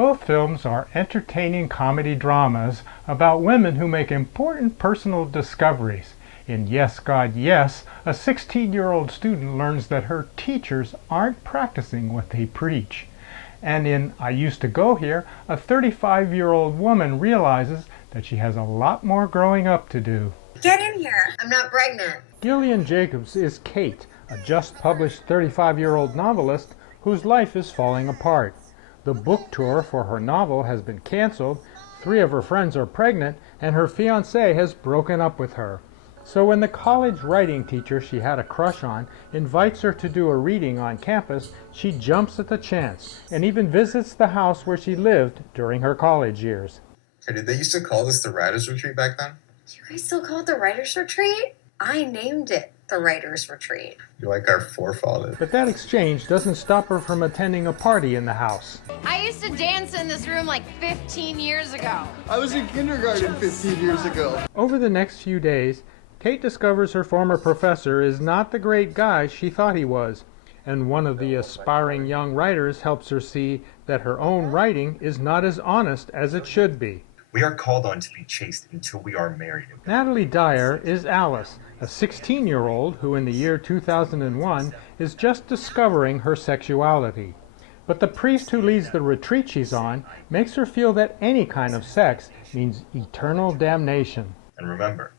Both films are entertaining comedy dramas about women who make important personal discoveries. In Yes, God, Yes, a 16-year-old student learns that her teachers aren't practicing what they preach. And in I Used to Go Here, a 35-year-old woman realizes that she has a lot more growing up to do. Get in here. I'm not pregnant. Gillian Jacobs is Kate, a just-published 35-year-old novelist whose life is falling apart. The book tour for her novel has been canceled, 3 of her friends are pregnant, and her fiancé has broken up with her. So when the college writing teacher she had a crush on invites her to do a reading on campus, she jumps at the chance and even visits the house where she lived during her college years. Hey, did they used to call this the Writers' Retreat back then? You guys still call it the Writers' Retreat? I named it the Writers' Retreat. You're like our forefathers. But that exchange doesn't stop her from attending a party in the house. I used to dance in this room like 15 years ago. I was in kindergarten 15 years ago. Over the next few days, Kate discovers her former professor is not the great guy she thought he was, and one of the aspiring young writers helps her see that her own writing is not as honest as it should be. We are called on to be chaste until we are married. Natalie Dyer is Alice, a 16-year-old who in the year 2001 is just discovering her sexuality. But the priest who leads the retreat she's on makes her feel that any kind of sex means eternal damnation. And remember,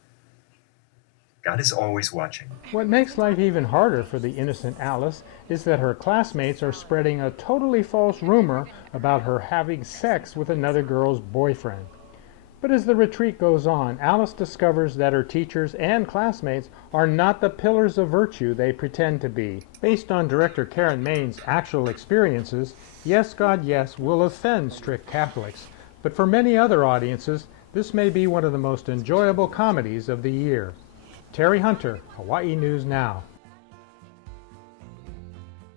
God is always watching. What makes life even harder for the innocent Alice is that her classmates are spreading a totally false rumor about her having sex with another girl's boyfriend. But as the retreat goes on, Alice discovers that her teachers and classmates are not the pillars of virtue they pretend to be. Based on director Karen Main's actual experiences, Yes, God, Yes will offend strict Catholics, but for many other audiences, this may be one of the most enjoyable comedies of the year. Terry Hunter, Hawaii News Now.